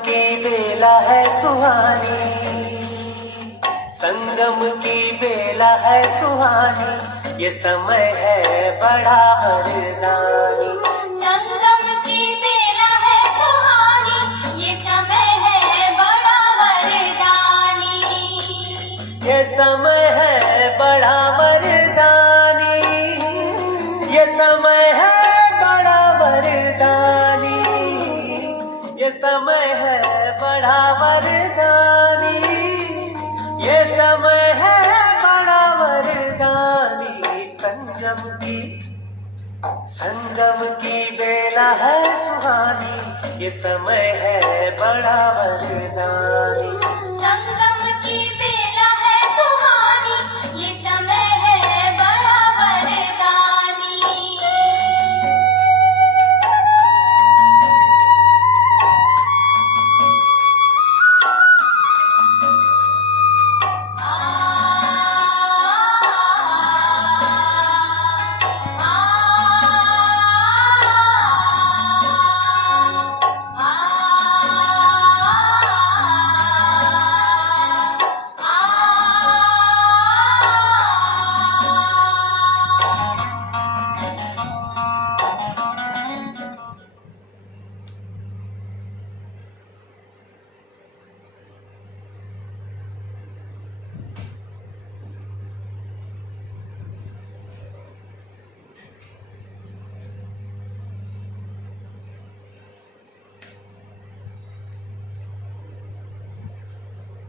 की बेला है सुहानी, संगम की बेला है सुहानी, ये समय है बड़ा वरदानी। संगम की बेला है सुहानी, ये समय है बड़ा वरदानी। ये समय है बड़ा वरदानी, ये समय है बड़ा वरदानी, ये समय है बड़ा वरदानी, ये समय है बड़ा वरदानी। संगम की बेला है सुहानी, ये समय है बड़ा वरदानी। संगम की बेला है सुहानी, ये समय है बड़ा वरदानी।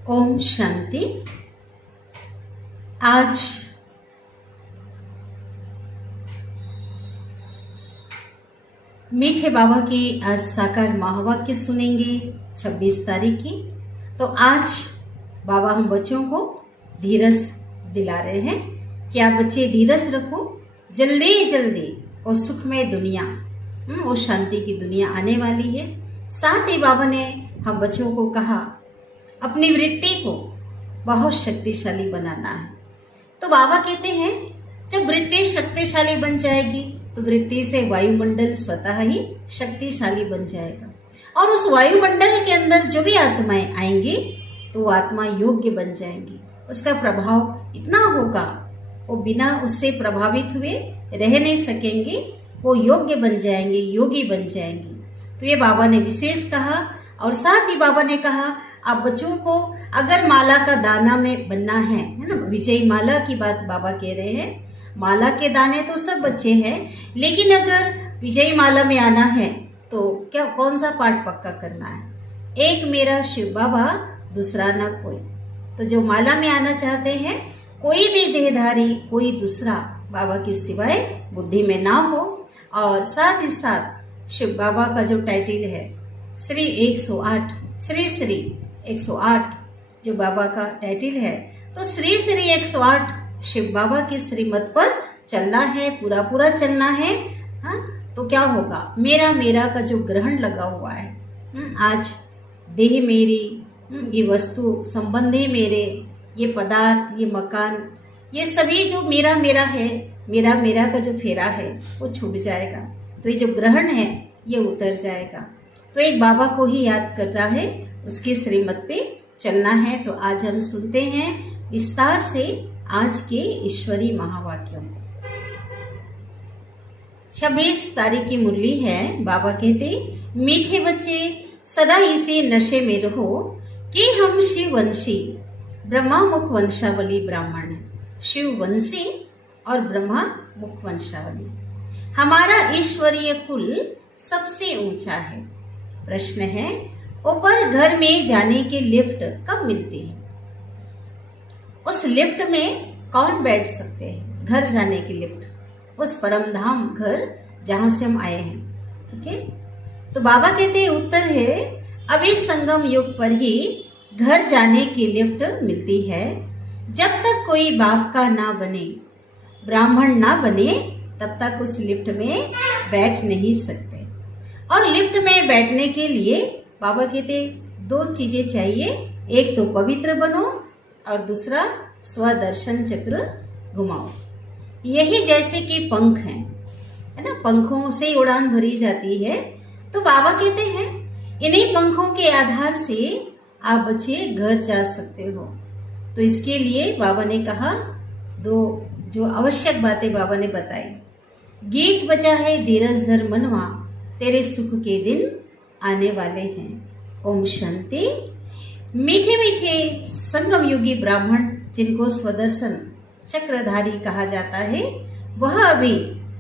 ओम शांति। आज मीठे बाबा की आज साकार महावाक्य सुनेंगे 26 तारीख की। तो आज बाबा हम बच्चों को धीरज दिला रहे हैं कि आप बच्चे धीरज रखो, जल्दी जल्दी वो सुखमय दुनिया, वो शांति की दुनिया आने वाली है। साथ ही बाबा ने हम बच्चों को कहा अपनी वृत्ति को बहुत शक्तिशाली बनाना है। तो बाबा कहते हैं जब वृत्ति शक्तिशाली बन जाएगी तो वृत्ति से वायुमंडल स्वतः ही शक्तिशाली बन जाएगा, और उस वायुमंडल के अंदर जो भी आत्माएं आएंगी तो वो आत्मा योग्य बन जाएंगी। उसका प्रभाव इतना होगा वो बिना उससे प्रभावित हुए रह नहीं सकेंगे, वो योग्य बन जाएंगे, योगी बन जाएंगे। तो ये बाबा ने विशेष कहा। और साथ ही बाबा ने कहा आप बच्चों को अगर माला का दाना में बनना है ना, विजयी माला की बात बाबा कह रहे हैं। माला के दाने तो सब बच्चे हैं, लेकिन अगर विजयी माला में आना है तो क्या कौन सा पाठ पक्का करना है? एक मेरा शिव बाबा, दूसरा ना कोई। तो जो माला में आना चाहते हैं, कोई भी देहधारी कोई दूसरा बाबा के सिवाय बुद्धि में ना हो। और साथ ही साथ शिव बाबा का जो टाइटल है श्री 108, श्री श्री 108 जो बाबा का टाइटल है, तो श्री श्री 108 शिव बाबा की श्रीमत पर चलना है, पूरा पूरा चलना है। हाँ, तो क्या होगा? मेरा मेरा का जो ग्रहण लगा हुआ है, आज देह मेरी, ये वस्तु संबंधी मेरे, ये पदार्थ, ये मकान, ये सभी जो मेरा मेरा है, मेरा मेरा का जो फेरा है वो छूट जाएगा। तो ये जो ग्रहण है ये उतर जाएगा। तो एक बाबा को ही याद करना है, उसकी श्रीमत पे चलना है। तो आज हम सुनते हैं विस्तार से आज के ईश्वरी महावाक्यों को। 26 तारीख की मुरली है। बाबा कहते मीठे बच्चे सदा इसी नशे में रहो कि हम शिववंशी ब्रह्मा मुख वंशावली ब्राह्मण है। शिववंशी और ब्रह्मा मुख वंशावली, हमारा ईश्वरीय कुल सबसे ऊंचा है। प्रश्न है ऊपर घर में जाने की लिफ्ट कब मिलती है? उस लिफ्ट में कौन बैठ सकते हैं? घर जाने की लिफ्ट, उस परम धाम घर जहां से हम आए हैं। ठीक है, तो बाबा कहते हैं उत्तर है अभी संगम युग पर ही घर जाने की लिफ्ट मिलती है। जब तक कोई बाप का ना बने, ब्राह्मण ना बने, तब तक उस लिफ्ट में बैठ नहीं सकते। और लिफ्ट में बैठने के लिए बाबा कहते 2 चीजें चाहिए, एक तो पवित्र बनो और दूसरा स्वदर्शन चक्र घुमाओ। यही जैसे कि पंख हैं, है ना, पंखों से उड़ान भरी जाती है। तो बाबा कहते हैं इन्हीं पंखों के आधार से आप बच्चे घर जा सकते हो। तो इसके लिए बाबा ने कहा, दो जो आवश्यक बातें बाबा ने बताई। गीत बजा है धीरज धर मनवा, तेरे सुख के दिन आने वाले हैं। ओम शांति। मीठे मीठे संगम युगी ब्राह्मण जिनको स्वदर्शन चक्रधारी कहा जाता है, वह अभी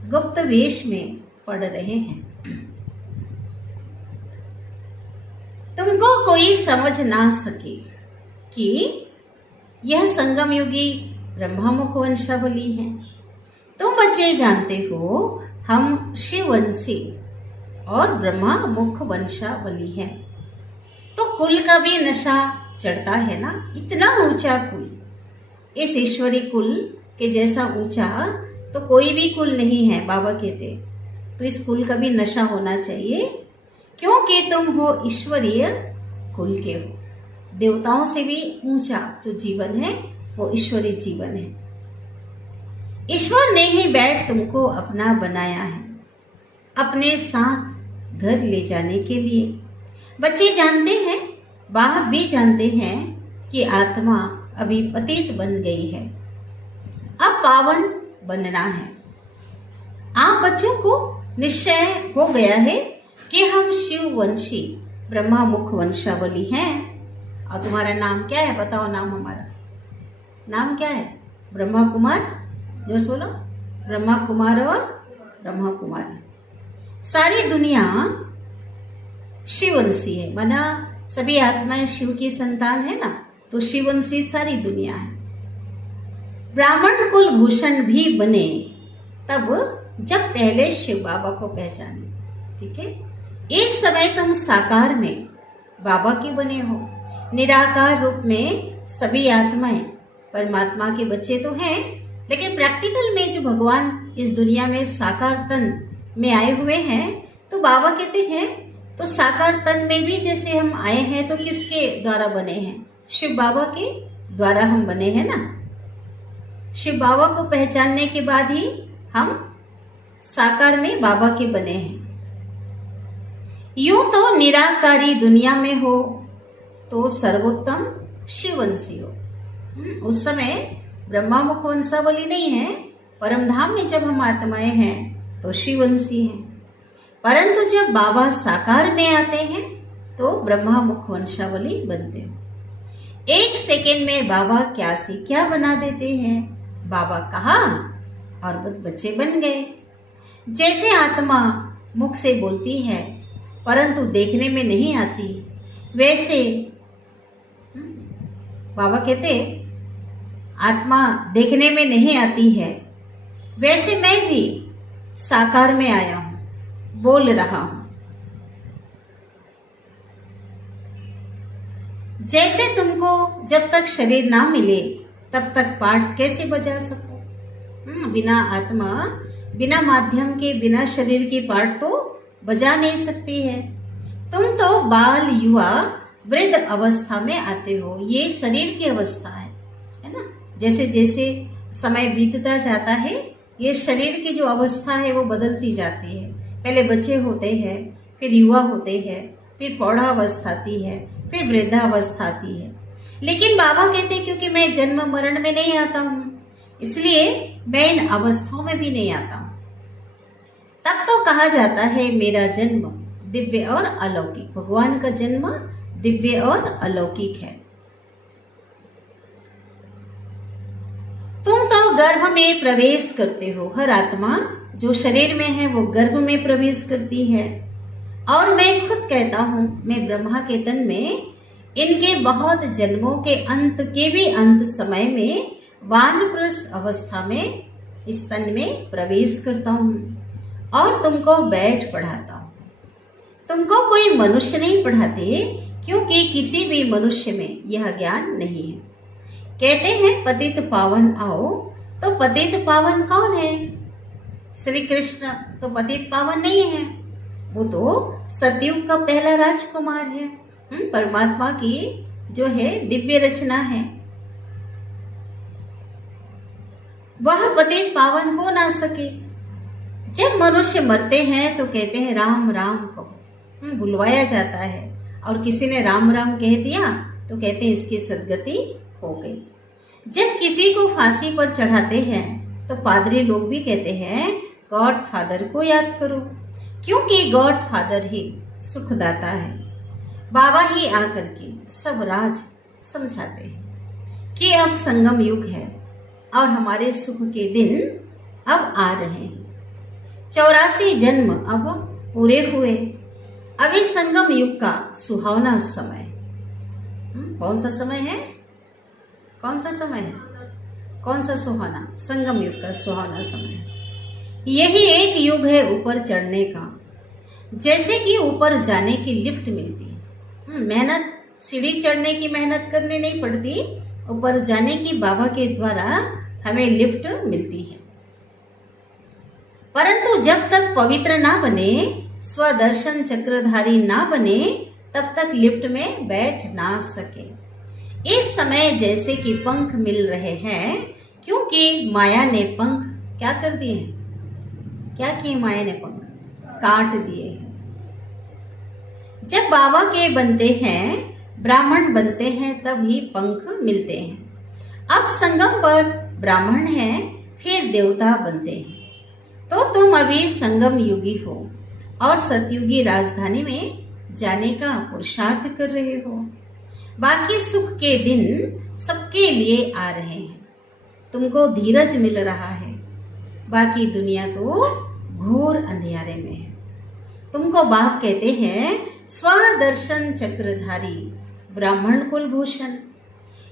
गुप्त वेश में पढ़ रहे हैं। तुमको कोई समझ ना सके कि यह संगम युगी ब्रह्मामुख वंशावली है। तुम बच्चे जानते हो हम शिववंशी और ब्रह्मामुख वंशावली है। तो कुल का भी नशा चढ़ता है ना। इतना ऊंचा कुल, इस ईश्वरी कुल के जैसा ऊंचा तो कोई भी कुल नहीं है, बाबा कहते। तो इस कुल का भी नशा होना चाहिए, क्योंकि तुम हो ईश्वरीय कुल के हो। देवताओं से भी ऊंचा जो जीवन है वो ईश्वरीय जीवन है। ईश्वर ने ही बैठ तुमको अपना बनाया है, अपने साथ घर ले जाने के लिए। बच्चे जानते हैं, बाप भी जानते हैं कि आत्मा अभी पतित बन गई है, अब पावन बनना है। आप बच्चों को निश्चय हो गया है कि हम शिववंशी ब्रह्मामुख वंशावली हैं। और तुम्हारा नाम क्या है? बताओ नाम। हमारा नाम क्या है? ब्रह्मा कुमार। जोर से बोलो। ब्रह्मा कुमार और ब्रह्मा कुमारी। सारी दुनिया शिववंशी है, माना सभी आत्माएं शिव की संतान है ना, तो शिववंशी सारी दुनिया है। ब्राह्मण कुल भूषण भी बने तब जब पहले शिव बाबा को पहचाने। ठीक है, इस समय तुम साकार में बाबा के बने हो। निराकार रूप में सभी आत्माएं परमात्मा के बच्चे तो हैं, लेकिन प्रैक्टिकल में जो भगवान इस दुनिया में साकार तन में आए हुए हैं, तो बाबा कहते हैं तो साकार तन में भी जैसे हम आए हैं तो किसके द्वारा बने हैं? शिव बाबा के द्वारा हम बने हैं ना। शिव बाबा को पहचानने के बाद ही हम साकार में बाबा के बने हैं। यूं तो निराकारी दुनिया में हो तो सर्वोत्तम शिववंशी हो। उस समय ब्रह्मामुख वंशावली नहीं है, परमधाम में जब हम आत्माएं हैं तो शिववंशी हैं। परंतु जब बाबा साकार में आते हैं तो ब्रह्मामुख वंशावली बनते हो। एक सेकेंड में बाबा क्या से क्या बना देते हैं। बाबा कहा और बच्चे बन गए। जैसे आत्मा मुख से बोलती है परंतु देखने में नहीं आती, वैसे बाबा कहते आत्मा देखने में नहीं आती है, वैसे मैं भी साकार में आया हूं, बोल रहा हूं। जैसे तुमको जब तक शरीर ना मिले तब तक पाठ कैसे बजा सको? बिना आत्मा, बिना माध्यम के, बिना शरीर की पाठ तो बजा नहीं सकती है। तुम तो बाल, युवा, वृद्ध अवस्था में आते हो। ये शरीर की अवस्था है ना। जैसे जैसे समय बीतता जाता है, ये शरीर की जो अवस्था है वो बदलती जाती है। पहले बच्चे होते हैं, फिर युवा होते हैं, फिर प्रौढ़ावस्था आती है, फिर वृद्धावस्था आती है। लेकिन बाबा कहते क्योंकि मैं जन्म मरण में नहीं आता हूं, इसलिए मैं इन अवस्थाओं में भी नहीं आता हूं। तब तो कहा जाता है मेरा जन्म दिव्य और अलौकिक। भगवान का जन्म दिव्य और अलौकिक है। तुम तो गर्भ में प्रवेश करते हो। हर आत्मा जो शरीर में है वो गर्भ में प्रवेश करती है। और मैं खुद कहता हूं, मैं ब्रह्मा के तन में इनके बहुत जन्मों के अंत के भी अंत समय में वानप्रस्थ अवस्था में इस तन में प्रवेश करता हूं और तुमको बैठ पढ़ाता हूं। तुमको कोई मनुष्य नहीं पढ़ाते, क्योंकि किसी भी मनुष्य में यह ज्ञान नहीं है। कहते हैं पतित पावन आओ, तो पतित पावन कौन है? श्री कृष्ण तो पतित पावन नहीं है, वो तो सतयुग का पहला राजकुमार है। परमात्मा की जो है दिव्य रचना है, वह पतित पावन हो ना सके। जब मनुष्य मरते हैं तो कहते हैं राम राम कहो, बुलवाया जाता है, और किसी ने राम राम कह दिया तो कहते हैं इसकी सदगति हो गई। जब किसी को फांसी पर चढ़ाते हैं तो पादरी लोग भी कहते हैं गॉड फादर को याद करो, क्योंकि गॉड फादर ही सुखदाता है। बाबा ही आकर के सब राज समझाते हैं कि अब संगम युग है और हमारे सुख के दिन अब आ रहे हैं। 84 जन्म अब पूरे हुए। अभी संगम युग का सुहावना समय। कौन सा समय है? कौन सा समय है? कौन सा सुहाना? संगम युग का सुहावना समय। यही एक युग है ऊपर चढ़ने का। जैसे कि ऊपर जाने की लिफ्ट मिलती है, मेहनत, सीढ़ी चढ़ने की मेहनत करनी नहीं पड़ती, ऊपर जाने की बाबा के द्वारा हमें लिफ्ट मिलती है। परंतु जब तक पवित्र ना बने, स्वदर्शन चक्रधारी ना बने, तब तक लिफ्ट में बैठ ना सके। इस समय जैसे कि पंख मिल रहे हैं, क्योंकि माया ने पंख क्या कर दिए हैं? क्या किए माया ने? पंख काट दिए हैं। जब बाबा के बनते हैं, ब्राह्मण बनते हैं, तब ही पंख मिलते हैं। अब संगम पर ब्राह्मण हैं, फिर देवता बनते हैं। तो तुम अभी संगम युगी हो और सतयुगी राजधानी में जाने का पुरुषार्थ कर रहे हो। बाकी सुख के दिन सबके लिए आ रहे हैं। तुमको धीरज मिल रहा है। बाकी दुनिया तो घोर अंधियारे में है। तुमको बाप कहते हैं स्वदर्शन चक्रधारी ब्राह्मण कुलभूषण।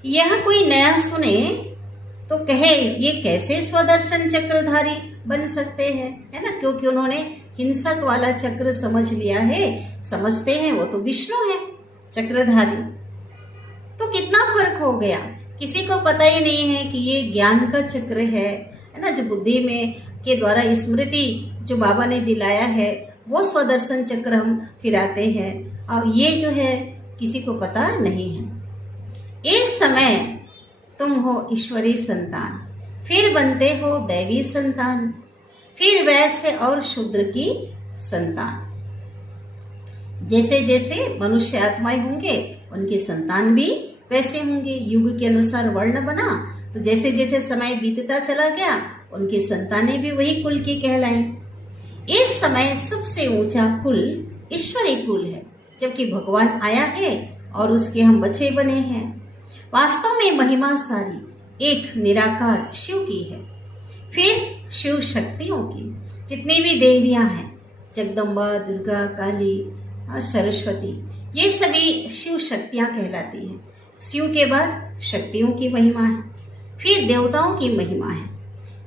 यह कोई नया सुने तो कहे ये कैसे स्वदर्शन चक्रधारी बन सकते हैं, है ना? क्योंकि उन्होंने हिंसक वाला चक्र समझ लिया है, समझते हैं वो तो विष्णु है चक्रधारी। तो कितना फर्क हो गया। किसी को पता ही नहीं है कि ये ज्ञान का चक्र है ना, जो बुद्धि में के द्वारा स्मृति जो बाबा ने दिलाया है, वो स्वदर्शन चक्र हम फिराते हैं, और ये जो है किसी को पता नहीं है। इस समय तुम हो ईश्वरी संतान, फिर बनते हो दैवी संतान, फिर वैश्य और शूद्र की संतान। जैसे जैसे मनुष्य आत्माएं होंगे, उनकी संतान भी वैसे होंगे। युग के अनुसार वर्ण बना, तो जैसे जैसे समय बीतता चला गया, उनकी संतानें भी वही कुल की कहलाएं। इस समय सबसे ऊंचा कुल ईश्वरी कुल है, जबकि भगवान आया है और उसके हम बच्चे बने हैं। वास्तव में महिमा सारी एक निराकार शिव की है, फिर शिव शक्तियों की। जितनी भी देवियां हैं, जगदम्बा, दुर्गा, काली और सरस्वती, ये सभी शिव शक्तियां कहलाती हैं। शिव के बाद शक्तियों की महिमा है, फिर देवताओं की महिमा है।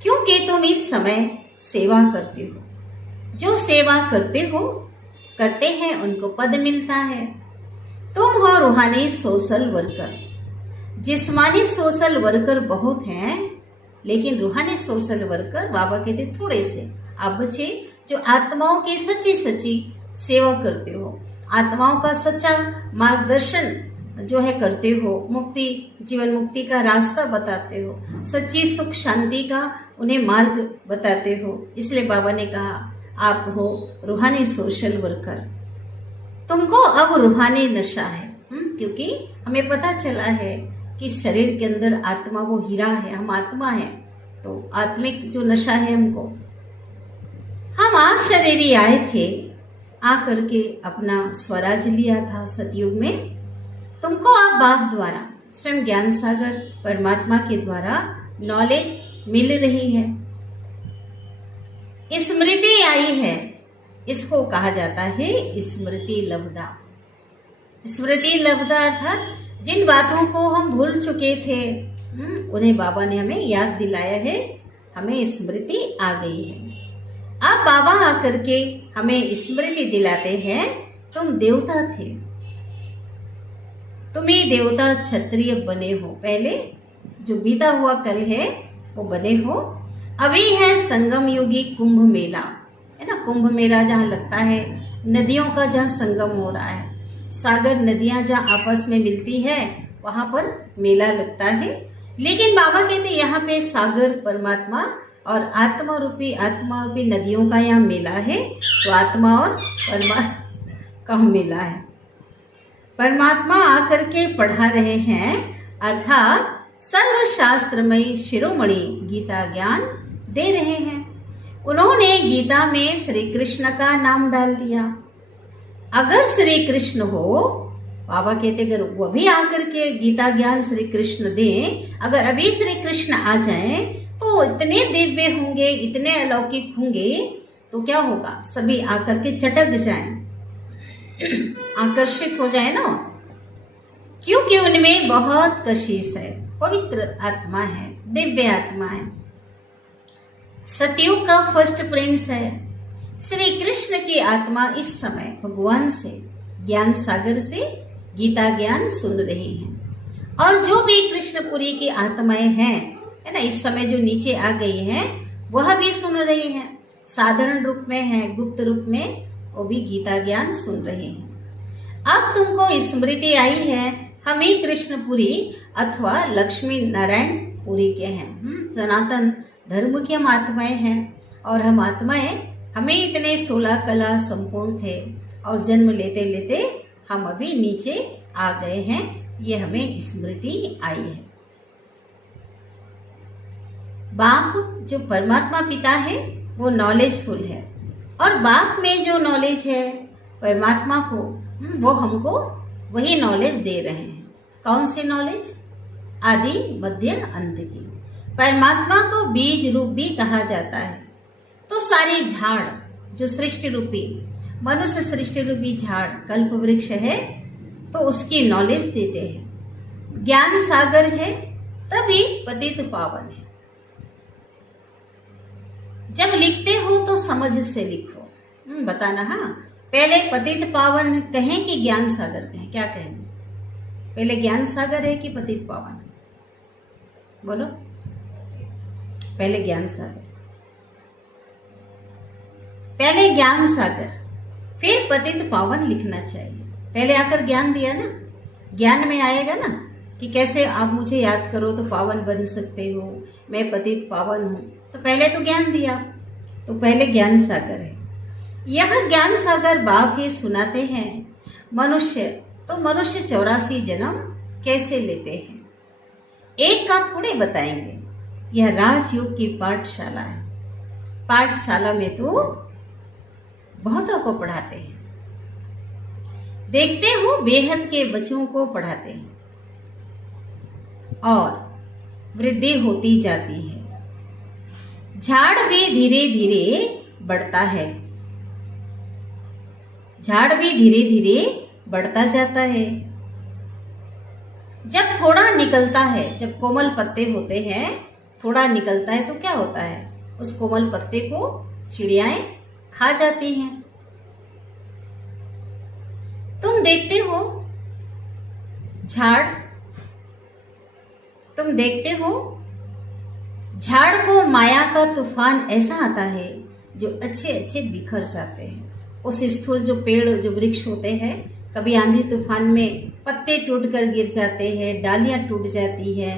क्योंकि तुम इस समय सेवा करते हो। जो सेवा करते हैं उनको पद मिलता है। तुम हो रूहानी सोशल वर्कर। जिस्मानी सोशल वर्कर बहुत हैं, लेकिन रूहानी सोशल वर्कर बाबा कहते थोड़े से। आप बच्चे जो आत्माओं की सच्ची सच्ची सेवा करते हो, आत्माओं का सच्चा मार्गदर्शन जो है करते हो, मुक्ति, जीवन मुक्ति का रास्ता बताते हो, सच्ची सुख शांति का उन्हें मार्ग बताते हो। इसलिए बाबा ने कहा आप हो रूहानी सोशल वर्कर। तुमको अब रूहानी नशा है, क्योंकि हमें पता चला है कि शरीर के अंदर आत्मा वो हीरा है, हम आत्मा है, तो आत्मिक जो नशा है हमको। हम आज शरीरी आए थे, आकर के अपना स्वराज लिया था सतयुग में। तुमको अब बाप द्वारा, स्वयं ज्ञान सागर परमात्मा के द्वारा नॉलेज मिल रही है, स्मृति आई है। इसको कहा जाता है स्मृति लब्धा। स्मृति लब्धा अर्थात जिन बातों को हम भूल चुके थे, उन्हें बाबा ने हमें याद दिलाया है, हमें स्मृति आ गई है। अब बाबा आकर के हमें स्मृति दिलाते हैं, तुम देवता थे, तुम ही देवता क्षत्रिय बने हो। पहले जो बीता हुआ कल है वो बने हो। अभी है संगम योगी कुंभ मेला, है ना? कुंभ मेला जहाँ लगता है, नदियों का जहाँ संगम हो रहा है, सागर नदियां जहाँ आपस में मिलती है, वहां पर मेला लगता है। लेकिन बाबा कहते यहाँ पे सागर परमात्मा और आत्मा रूपी नदियों का यहाँ मेला है। तो आत्मा और कहाँ मिला है। परमात्मा आकर के पढ़ा रहे हैं, अर्थात सर्वशास्त्रमयी शिरोमणि गीता ज्ञान दे रहे हैं। उन्होंने गीता में श्री कृष्ण का नाम डाल दिया। अगर श्री कृष्ण हो, बाबा कहते अगर वो भी आकर के गीता ज्ञान श्री कृष्ण दें, अगर अभी श्री कृष्ण आ जाए तो इतने दिव्य होंगे, इतने अलौकिक होंगे, तो क्या होगा, सभी आकर के चटक जाएं, आकर्षित हो जाए ना, क्योंकि उनमें बहुत कशिश है, पवित्र आत्मा है, दिव्य आत्मा है, सतयुग का फर्स्ट प्रिंस है। श्री कृष्ण की आत्मा इस समय भगवान से, ज्ञान सागर से गीता ज्ञान सुन रही हैं। और जो भी कृष्णपुरी की आत्माएं हैं, है ना, इस समय जो नीचे आ गई हैं, वह भी सुन रही हैं। साधारण रूप में है, गुप्त रूप में वो भी गीता ज्ञान सुन रहे हैं। अब तुमको स्मृति आई है, हम ही कृष्णपुरी अथवा लक्ष्मी नारायण पुरी के हैं, सनातन धर्म की हम आत्माएं हैं। और हम आत्माएं, हमें इतने 16 कला संपूर्ण थे और जन्म लेते लेते हम अभी नीचे आ गए हैं, ये हमें स्मृति आई है। बाप जो परमात्मा पिता है वो नॉलेजफुल है, और बाप में जो नॉलेज है परमात्मा को, वो हमको वही नॉलेज दे रहे हैं। कौन सी नॉलेज? आदि मध्य अंत की। परमात्मा को बीज रूप भी कहा जाता है। तो सारे झाड़ जो सृष्टि रूपी, मनुष्य सृष्टि रूपी झाड़ कल्प वृक्ष है, तो उसकी नॉलेज देते हैं। ज्ञान सागर है, तभी पतित पावन है। जब लिखते हो तो समझ से लिखो, बताना। हाँ, पहले पतित पावन कहें कि ज्ञान सागर कहें? क्या कहेंगे? पहले ज्ञान सागर है कि पतित पावन? बोलो। पहले ज्ञान सागर, पहले ज्ञान सागर, फिर पतित पावन लिखना चाहिए। पहले आकर ज्ञान दिया ना, ज्ञान में आएगा ना कि कैसे आप मुझे याद करो तो पावन बन सकते हो, मैं पतित पावन हूं। तो पहले तो ज्ञान दिया, तो पहले ज्ञान सागर है। यह ज्ञान सागर बाप ही सुनाते हैं मनुष्य। तो मनुष्य 84 जन्म कैसे लेते हैं, एक का थोड़े बताएंगे। यह राजयोग की पाठशाला है। पाठशाला में तो बहुतों को पढ़ाते हैं, देखते हो बेहद के बच्चों को पढ़ाते हैं, और वृद्धि होती जाती है। झाड़ भी धीरे धीरे बढ़ता है, झाड़ भी धीरे धीरे बढ़ता जाता है। जब थोड़ा निकलता है, जब कोमल पत्ते होते हैं, थोड़ा निकलता है तो क्या होता है, उस कोमल पत्ते को चिड़ियाएं खा जाती हैं। तुम देखते हो झाड़, तुम देखते हो झाड़ को माया का तूफान ऐसा आता है जो अच्छे अच्छे बिखर जाते हैं। उस स्थूल जो पेड़ जो वृक्ष होते हैं, कभी आंधी तूफान में पत्ते टूटकर गिर जाते हैं, डालियां टूट जाती है,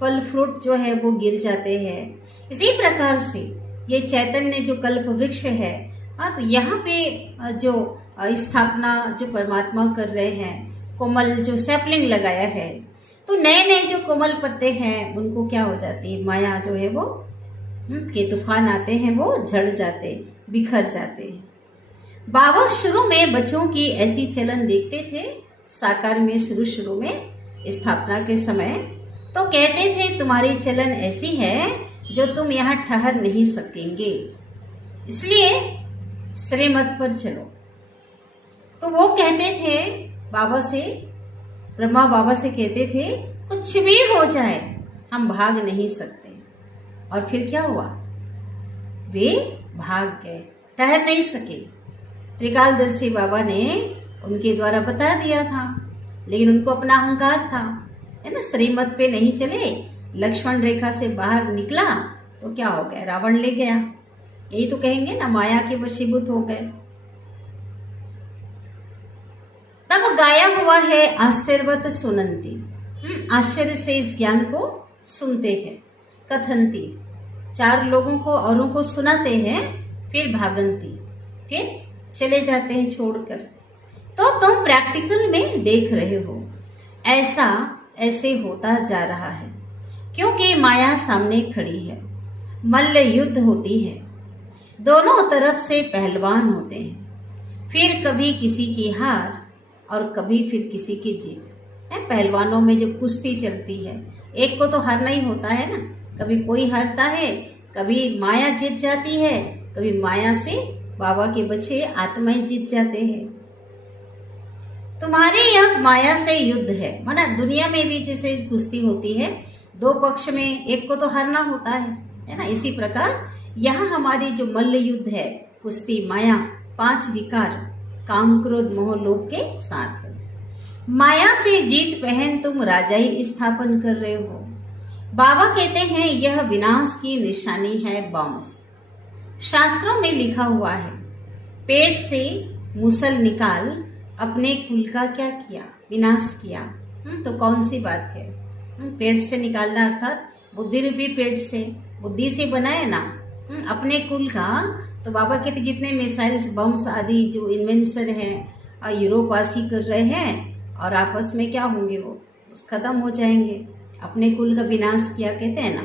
फल फ्रूट जो है वो गिर जाते हैं। इसी प्रकार से ये चैतन्य जो कल्प वृक्ष है, हाँ, तो यहाँ पे जो स्थापना जो परमात्मा कर रहे हैं, कोमल जो सैपलिंग लगाया है, तो नए नए जो कोमल पत्ते हैं उनको क्या हो जाती है, माया जो है वो के तूफान आते हैं, वो झड़ जाते, बिखर जाते हैं। बाबा शुरू में बच्चों की ऐसी चलन देखते थे, साकार में शुरू में स्थापना के समय, तो कहते थे तुम्हारी चलन ऐसी है जो तुम यहाँ ठहर नहीं सकेंगे, इसलिए श्रीमत पर चलो। तो वो कहते थे बाबा से, ब्रह्मा बाबा से कहते थे कुछ भी हो जाए हम भाग नहीं सकते। और फिर क्या हुआ, वे भाग गए, ठहर नहीं सके। त्रिकालदर्शी बाबा ने उनके द्वारा बता दिया था, लेकिन उनको अपना अहंकार था, है ना, श्रीमत पे नहीं चले, लक्ष्मण रेखा से बाहर निकला तो क्या हो गया, रावण ले गया। यही तो कहेंगे ना, माया के वशीभूत हो गए। तब गाया हुआ है आश्चर्यवत सुनंती, आश्चर्य से इस ज्ञान को सुनते हैं। कथंती, 4 लोगों को औरों को सुनाते हैं, फिर भागंती, फिर चले जाते हैं छोड़कर। तो तुम प्रैक्टिकल में देख रहे हो ऐसा ऐसे होता जा रहा है, क्योंकि माया सामने खड़ी है, मल्ल युद्ध होती है, दोनों तरफ से पहलवान होते हैं, फिर कभी किसी की हार और कभी फिर किसी की जीत है। पहलवानों में जब कुश्ती चलती है, एक को तो हारना ही होता है ना, कभी कोई हारता है, कभी माया जीत जाती है, कभी माया से बाबा के बच्चे आत्माएं जीत जाते हैं। तुम्हारे यहाँ माया से युद्ध है, माना दुनिया में भी जैसे कुश्ती होती है, दो पक्ष में एक को तो हारना होता है ना। इसी प्रकार यहाँ हमारी जो मल्ल युद्ध है, कुश्ती, माया, 5 विकार, काम, क्रोध, मोह, लोभ के साथ है। माया से जीत पहन तुम राजाई स्थापन कर रहे हो। बाबा कहते हैं यह विनाश की निशानी है, बांस। शास्त्रों में लिखा हुआ है, पेट से मुसल निकाल अपने कुल का क्या किया, विनाश किया। तो कौन सी बात है? पेट से निकालना अर्थात बुद्धि रूपी पेट से, बुद्धि से बनाए ना अपने कुल का। तो बाबा कहते जितने मिसाइल्स, बम्स आदि जो इन्वेंशन है यूरोपवासी कर रहे हैं, और आपस में क्या होंगे, वो खत्म हो जाएंगे। अपने कुल का विनाश किया कहते हैं ना।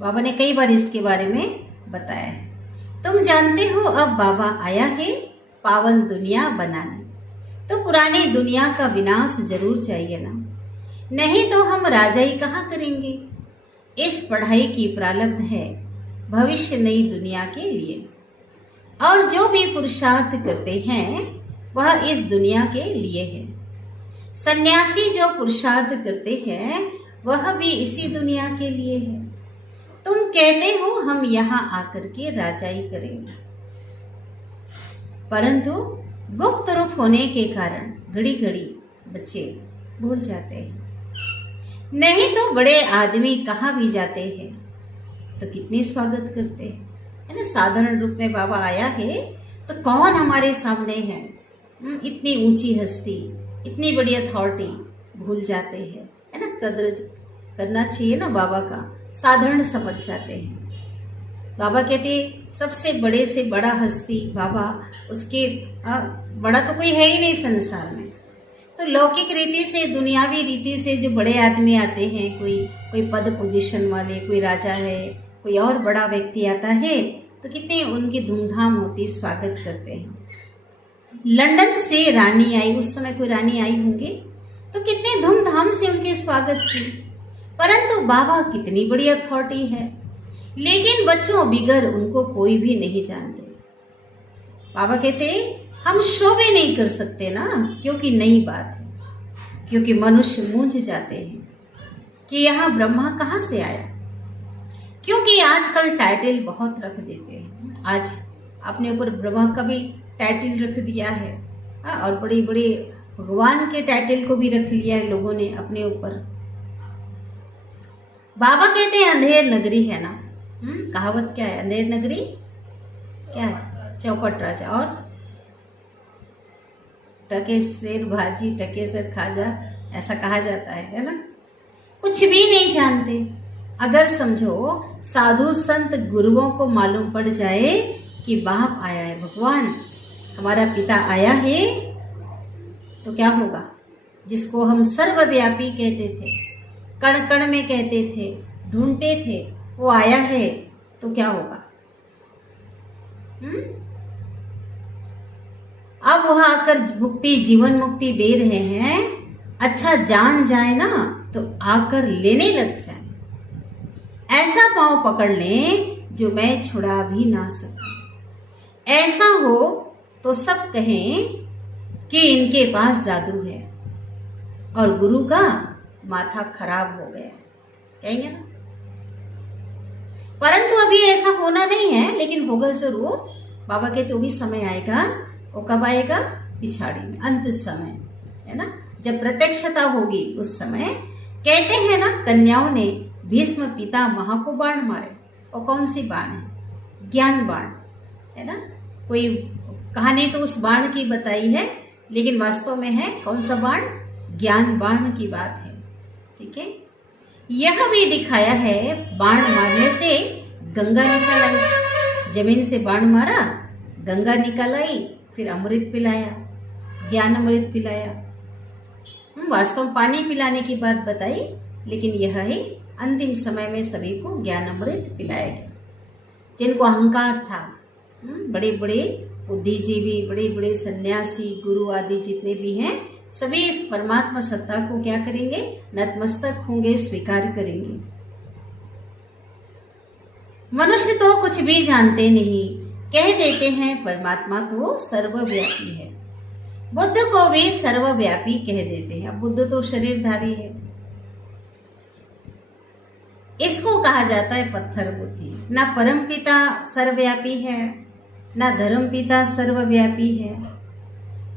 बाबा ने कई बार इसके बारे में बताया है। तुम जानते हो अब बाबा आया है पावन दुनिया बनाने, तो पुरानी दुनिया का विनाश जरूर चाहिए ना, नहीं तो हम राजाई कहाँ करेंगे। इस पढ़ाई की प्रारब्ध है भविष्य नई दुनिया के लिए, और जो भी पुरुषार्थ करते हैं वह इस दुनिया के लिए है। सन्यासी जो पुरुषार्थ करते हैं वह भी इसी दुनिया के लिए है। तुम कहते हो हम यहाँ आकर के राजाई करेंगे, परंतु गुप्त रूप होने के कारण घड़ी घड़ी बच्चे भूल जाते हैं। नहीं तो बड़े आदमी कहाँ भी जाते हैं तो कितनी स्वागत करते हैं, है ना। साधारण रूप में बाबा आया है तो कौन हमारे सामने है, इतनी ऊंची हस्ती, इतनी बड़ी अथॉरिटी, भूल जाते हैं, है ना। कद्र करना चाहिए ना बाबा का, साधारण समझ जाते हैं। बाबा कहते सबसे बड़े से बड़ा हस्ती बाबा, उसके बड़ा तो कोई है ही नहीं संसार में। तो लौकिक रीति से, दुनियावी रीति से जो बड़े आदमी आते हैं, कोई पद पोजीशन वाले, कोई राजा है, कोई और बड़ा व्यक्ति आता है, तो कितनी उनकी धूमधाम होती, स्वागत करते हैं। लंदन से रानी आई, उस समय कोई रानी आई होंगी, तो कितने धूमधाम से उनके स्वागत की। परंतु बाबा कितनी बड़ी अथॉरिटी है, लेकिन बच्चों बिगर उनको कोई भी नहीं जानते। बाबा कहते हम शो भी नहीं कर सकते ना, क्योंकि नई बात है, क्योंकि मनुष्य मूंझ जाते हैं कि यहाँ ब्रह्मा कहाँ से आया। क्योंकि आजकल टाइटल बहुत रख देते हैं। आज अपने ऊपर ब्रह्मा का भी टाइटल रख दिया है, और बड़ी बड़ी भगवान के टाइटल को भी रख लिया है लोगों ने अपने ऊपर। बाबा कहते हैं अंधेर नगरी है ना, कहावत क्या है, अंधेर नगरी क्या है, चौपट राजा, और टके शेर भाजी टके शेर खाजा, ऐसा कहा जाता है ना। कुछ भी नहीं जानते। अगर समझो साधु संत गुरुओं को मालूम पड़ जाए कि बाप आया है, भगवान हमारा पिता आया है, तो क्या होगा। जिसको हम सर्वव्यापी कहते थे, कण कण में कहते थे, ढूंढते थे, वो आया है, तो क्या होगा। अब वहां आकर मुक्ति, जीवन मुक्ति दे रहे हैं, अच्छा जान जाए ना तो आकर लेने लग जाए। ऐसा पांव पकड़ लें जो मैं छुड़ा भी ना सकूं। ऐसा हो तो सब कहें कि इनके पास जादू है और गुरु का माथा खराब हो गया, कहेंगे ना। परंतु अभी ऐसा होना नहीं है, लेकिन होगा जरूर। बाबा कहते वो भी समय आएगा। वो कब आएगा? पिछाड़ी में, अंत समय, है ना, जब प्रत्यक्षता होगी उस समय। कहते हैं ना, कन्याओं ने भीष्म पितामह को बाण मारे। और कौन सी बाण है? ज्ञान बाण, है ना। कोई कहानी तो उस बाण की बताई है, लेकिन वास्तव में है कौन सा बाण? ज्ञान बाण की बात है। ठीक है। यह भी दिखाया है बाण मारने से गंगा निकल आई। जमीन से बाण मारा, गंगा निकाल आई, फिर अमृत पिलाया, ज्ञान अमृत पिलाया। वास्तव में पानी पिलाने की बात बताई, लेकिन यह है अंतिम समय में सभी को ज्ञान अमृत पिलाया गया। जिनको अहंकार था, बड़े बड़े बुद्धिजीवी, बड़े बड़े सन्यासी, गुरु आदि जितने भी हैं, सभी इस परमात्मा सत्ता को क्या करेंगे? नतमस्तक होंगे, स्वीकार करेंगे। मनुष्य तो कुछ भी जानते नहीं, कह देते हैं परमात्मा तो सर्वव्यापी है। बुद्ध को भी सर्वव्यापी कह देते हैं। अब बुद्ध तो शरीरधारी है, इसको कहा जाता है पत्थर बुद्धि। ना परमपिता सर्वव्यापी है, ना धर्मपिता सर्वव्यापी है।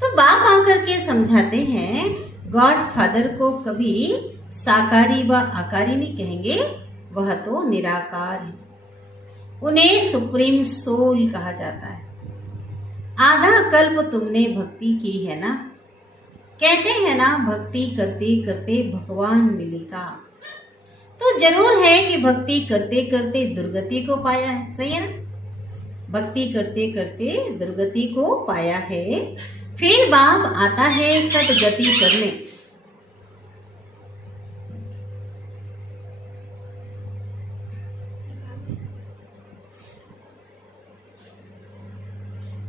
तो बाप आकर के समझाते हैं, गॉड फादर को कभी साकारी व आकारी नहीं कहेंगे, वह तो निराकार है। उन्हें सुप्रीम सोल कहा जाता है। आधा कल्प तुमने भक्ति की है ना, कहते हैं ना भक्ति करते करते भगवान मिलेगा। तो जरूर है कि भक्ति करते करते दुर्गति को पाया है, सही है ना? भक्ति करते करते दुर्गति को पाया है, फिर बाप आता है सदगति करने।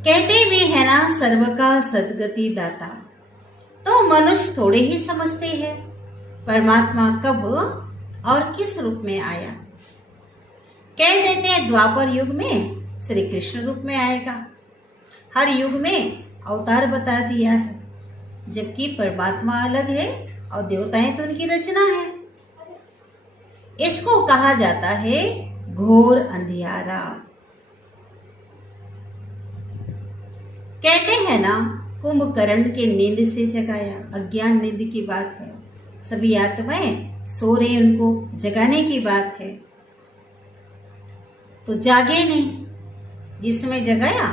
कहते भी है ना सर्व का सदगति दाता। तो मनुष्य थोड़े ही समझते हैं परमात्मा कब और किस रूप में आया। कह देते हैं द्वापर युग में श्री कृष्ण रूप में आएगा, हर युग में अवतार बता दिया है, जबकि परमात्मा अलग है और देवताएं तो उनकी रचना है। इसको कहा जाता है घोर अंधियारा। कहते हैं ना कुंभकर्ण के नींद से जगाया, अज्ञान नींद की बात है। सभी आत्माएं सो रहे, उनको जगाने की बात है, तो जागे नहीं। जिस समय जगाया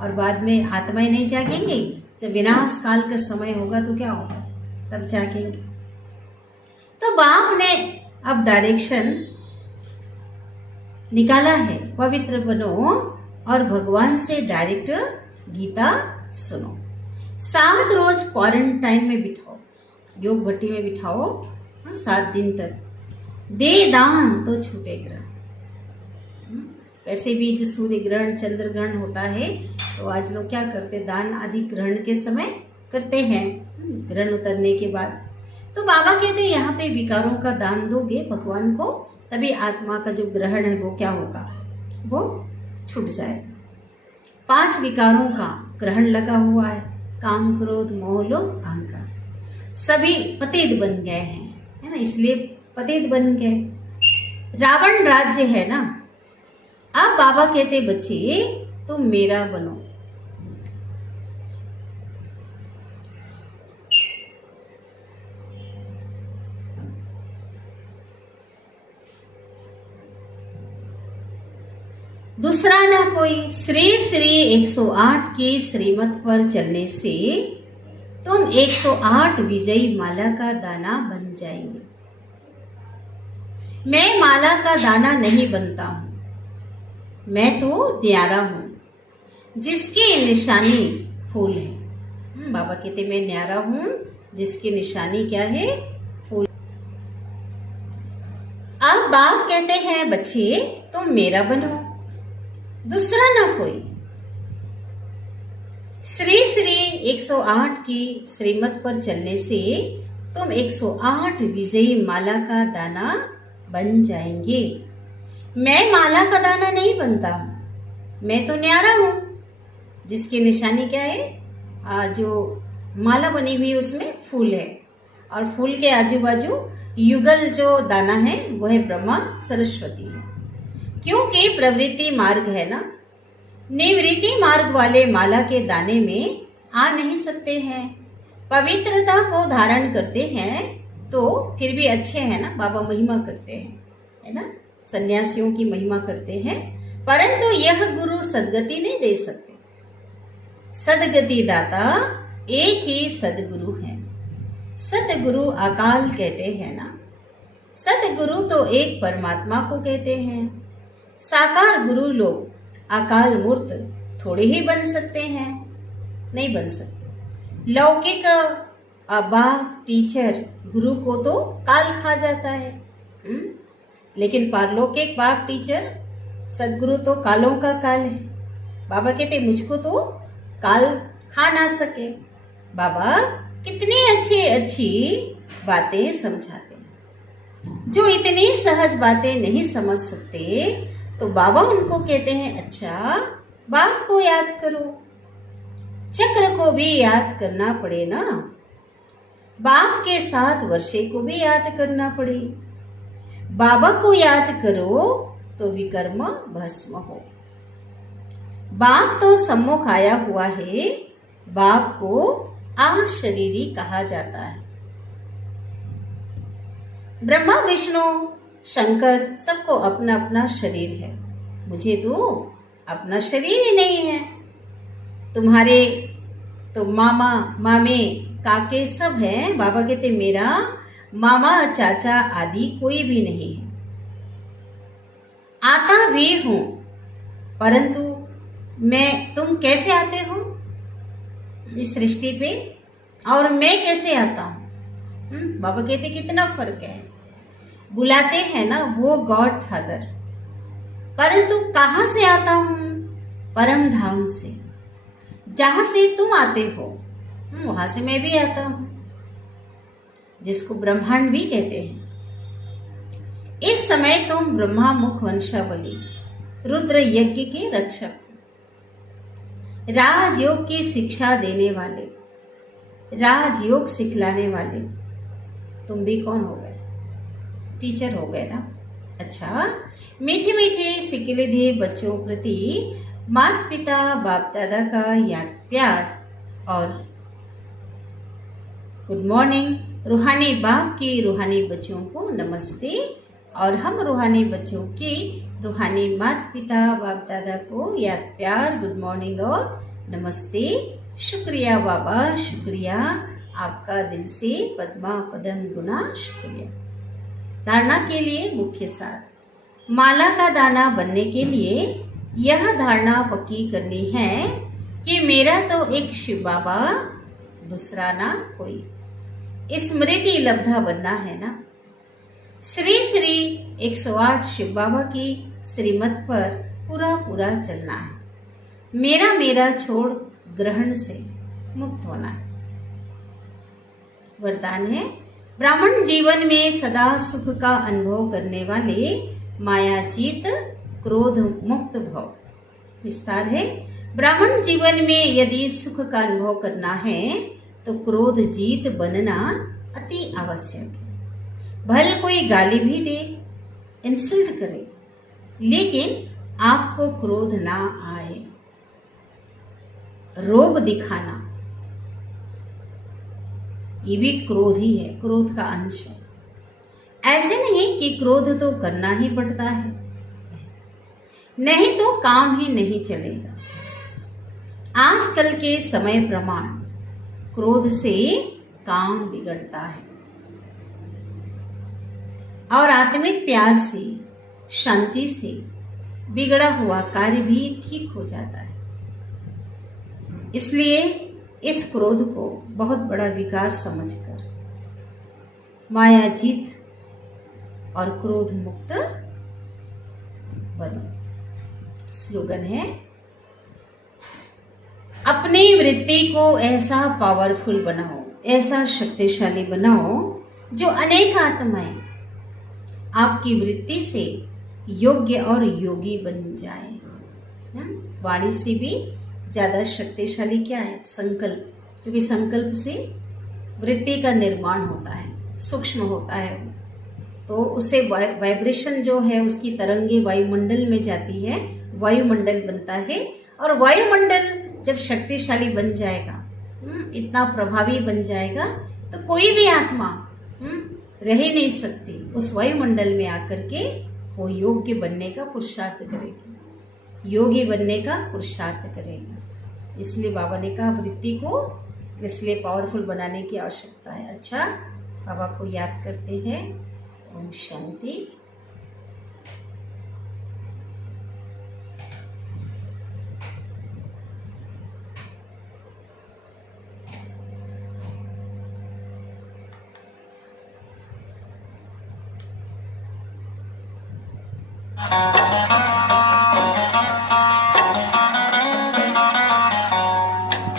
और बाद में आत्माएं नहीं जागेंगे, जब विनाश काल का समय होगा तो क्या होगा, तब जागेंगे। तो बाप ने अब डायरेक्शन निकाला है, पवित्र बनो और भगवान से डायरेक्ट गीता सुनो। 7 रोज क्वारंटाइन में बिठाओ, योग भट्टी में बिठाओ 7 दिन तक। दे दान तो छूटे ग्रहण। वैसे भी जो सूर्य ग्रहण चंद्र ग्रहण होता है, तो आज लोग क्या करते, दान आदि ग्रहण के समय करते हैं, ग्रहण उतरने के बाद। तो बाबा कहते हैं यहाँ पे विकारों का दान दोगे भगवान को, तभी आत्मा का जो ग्रहण है वो क्या होगा, वो छूट जाएगा। 5 विकारों का ग्रहण लगा हुआ है, काम क्रोध मोह लोभ अहंकार, सभी पतित बन गए हैं, है ना, इसलिए पतित बन गए। रावण राज्य है ना। अब बाबा कहते बच्चे तुम मेरा बनो। दूसरा ना कोई, श्री श्री 108 की श्रीमत पर चलने से तुम 108 विजयी माला का दाना बन जाएंगे। मैं माला का दाना नहीं बनता हूं, मैं तो न्यारा हूं जिसकी निशानी फूल है। बाबा कहते मैं न्यारा हूं जिसकी निशानी क्या है, फूल। अब बाप कहते हैं बच्चे तुम मेरा बनो, दूसरा ना कोई। श्री श्री 108 की श्रीमत पर चलने से तुम 108 विजयी माला का दाना बन जाएंगे। मैं माला का दाना नहीं बनता, मैं तो न्यारा हूं जिसकी निशानी क्या है, जो माला बनी हुई उसमें फूल है, और फूल के आजू बाजू युगल जो दाना है वो है ब्रह्मा सरस्वती है। क्योंकि प्रवृत्ति मार्ग है ना, निवृत्ति मार्ग वाले माला के दाने में आ नहीं सकते हैं। पवित्रता को धारण करते हैं तो फिर भी अच्छे हैं ना, बाबा महिमा करते हैं, है ना, सन्यासियों की महिमा करते हैं, परंतु यह गुरु सदगति नहीं दे सकते। सदगति दाता एक ही सदगुरु है। सतगुरु अकाल कहते हैं ना, सतगुरु तो एक परमात्मा को कहते हैं। साकार गुरु लोग अकाल मूर्त थोड़े ही बन सकते हैं, नहीं बन सकते। लौकिक बाप टीचर गुरु को तो काल खा जाता है, लेकिन पारलौकिक बाप टीचर सदगुरु तो कालों का काल है। बाबा कहते मुझको तो काल खा ना सके। बाबा कितनी अच्छी अच्छी बातें समझाते हैं। जो इतनी सहज बातें नहीं समझ सकते तो बाबा उनको कहते हैं अच्छा बाप को याद करो। चक्र को भी याद करना पड़े ना, बाप के साथ वर्षे को भी याद करना पड़े। बाबा को याद करो तो विकर्म भस्म हो। बाप तो सम्मुख आया हुआ है, बाप को अशरीरी कहा जाता है। ब्रह्मा विष्णु शंकर सबको अपना अपना शरीर है, मुझे तो अपना शरीर ही नहीं है। तुम्हारे तो मामा मामे काके सब हैं। बाबा कहते मेरा मामा चाचा आदि कोई भी नहीं है। आता भी हूं, परंतु तुम कैसे आते हो इस सृष्टि पे और मैं कैसे आता हूं? बाबा कहते कितना फर्क है। बुलाते हैं ना वो गॉड फादर, परंतु कहां से आता हूं? परम धाम से, जहां से तुम आते हो वहां से मैं भी आता हूं, जिसको ब्रह्मांड भी कहते हैं। इस समय तुम ब्रह्मा मुख वंशावली रुद्र यज्ञ के रक्षक, राजयोग की शिक्षा देने वाले, राजयोग सिखलाने वाले तुम भी कौन हो गए? टीचर हो गए ना। अच्छा, मीठे मीठे सिकिलिधे बच्चों प्रति माता पिता बाप दादा का याद प्यार और गुड मॉर्निंग। रूहानी बाप की रूहानी बच्चों को नमस्ते, और हम रूहानी बच्चों की रूहानी माता पिता बाप दादा को याद प्यार गुड मॉर्निंग और नमस्ते। शुक्रिया बाबा, शुक्रिया आपका दिल से पद्मा पदम गुना शुक्रिया। धारणा के लिए मुख्य सार, माला का दाना बनने के लिए यह धारणा पक्की करनी है कि मेरा तो एक शिव बाबा, दूसरा ना कोई। स्मृति लब्धा बनना है ना। श्री श्री 108 शिव बाबा की श्रीमत पर पूरा पूरा चलना है। मेरा मेरा छोड़ ग्रहण से मुक्त होना है। वरदान है, ब्राह्मण जीवन में सदा सुख का अनुभव करने वाले मायाजीत क्रोध मुक्त भव। विस्तार है, ब्राह्मण जीवन में यदि सुख का अनुभव करना है तो क्रोध जीत बनना अति आवश्यक है। भले कोई गाली भी दे, इंसल्ट करे, लेकिन आपको क्रोध ना आए। रोब दिखाना ये भी क्रोध ही है, क्रोध का अंश है। ऐसे नहीं कि क्रोध तो करना ही पड़ता है, नहीं तो काम ही नहीं चलेगा। आजकल के समय प्रमाण क्रोध से काम बिगड़ता है और आत्मिक प्यार से, शांति से बिगड़ा हुआ कार्य भी ठीक हो जाता है। इसलिए इस क्रोध को बहुत बड़ा विकार समझकर मायाजीत और क्रोध मुक्त बनो। स्लोगन है, अपनी वृत्ति को ऐसा पावरफुल बनाओ, ऐसा शक्तिशाली बनाओ जो अनेक आत्माएं आपकी वृत्ति से योग्य और योगी बन जाए। वाणी से भी ज्यादा शक्तिशाली क्या है? संकल्प, क्योंकि संकल्प से वृत्ति का निर्माण होता है, सूक्ष्म होता है, तो उससे वाइब्रेशन जो है उसकी तरंगे वायुमंडल में जाती है, वायुमंडल बनता है। और वायुमंडल जब शक्तिशाली बन जाएगा, इतना प्रभावी बन जाएगा, तो कोई भी आत्मा रह ही नहीं सकती। उस वायुमंडल में आकर के वो योग्य बनने का पुरुषार्थ करेगी, योगी बनने का पुरुषार्थ करेगा। इसलिए बाबा ने कहा वृत्ति को इसलिए पावरफुल बनाने की आवश्यकता है। अच्छा, बाबा को याद करते हैं। ओम शांति।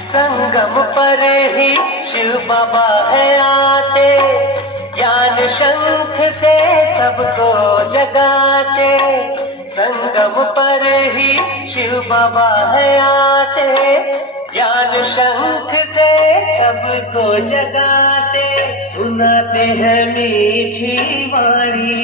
संगम पर ही शिव बाबा है आते, ज्ञान शंख से सबको जगाते। संगम पर ही शिव बाबा है आते, ज्ञान शंख से सबको जगाते। सुनाते हैं मीठी वाणी,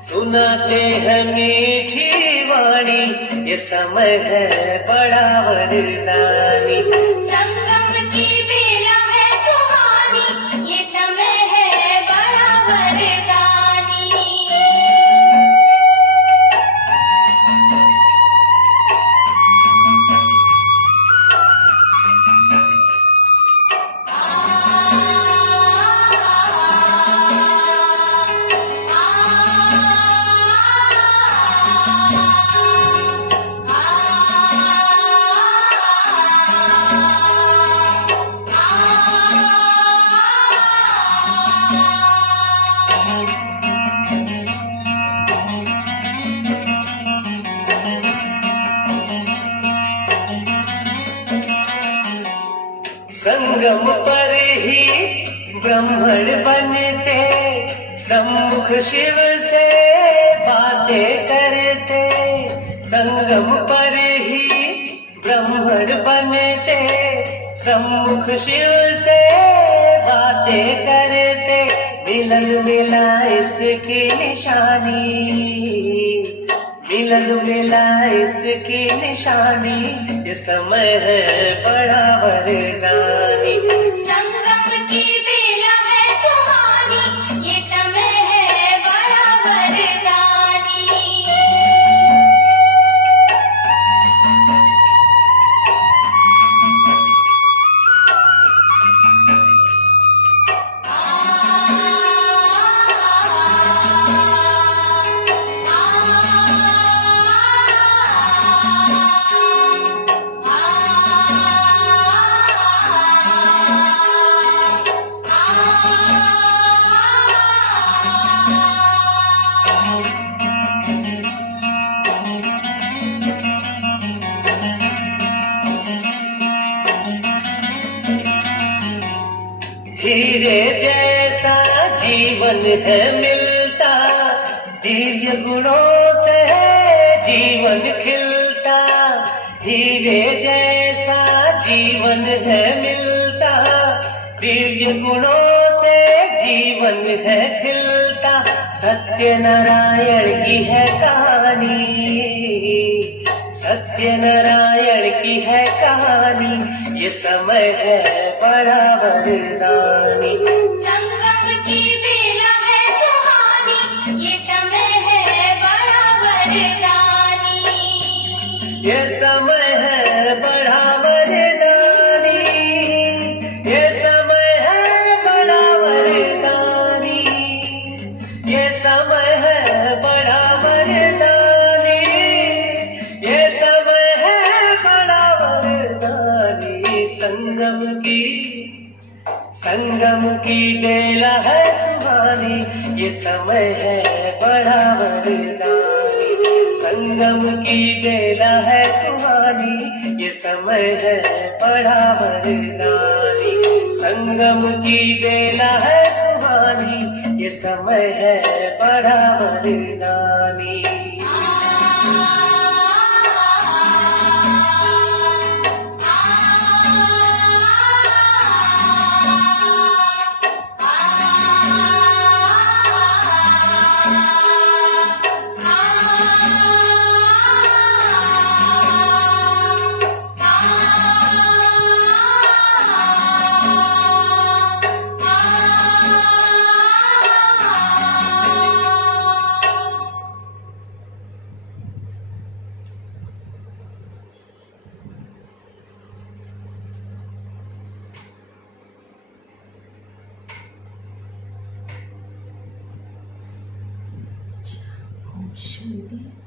सुनाते हैं मीठी वाणी, ये समय है बड़ा वरदानी। संगम की बेला है सुहानी, ये समय है बड़ा वरदानी। संगम पर ही ब्रह्मण बनते, सम्मुख शिव से बातें करते। संगम पर ही ब्रह्मण बनते, सम्मुख शिव से बातें करते। मिलन मिला इसकी निशानी, मिलन मिला इसकी निशानी, ये समय है बड़ा वरदानी। संगम की बेला है सुहानी, ये समय है बड़ा वरदानी। हीरे जैसा जीवन है मिलता, दिव्य गुणों से जीवन खिलता। हीरे जैसा जीवन है मिलता, दिव्य गुणों से जीवन है खिलता। सत्य नारायण की है कहानी, सत्य नारायण की है कहानी, ये समय है बड़ा वरदानी। संगम की बेला है सुहानी, ये समय है बड़ा वरदानी। ये समय है बड़ा वरदानी, ये समय है बड़ा वरदानी, ये समय है बड़ा वरदानी, ये समय है बड़ा वरदानी। संगम की बेला है सुहानी, ये समय है बड़ा वरदानी। संगम की बेला है सुहानी, ये समय है बड़ा वरदानी। संगम की बेला है सुहानी, ये समय है बड़ा वरदानी। शांति।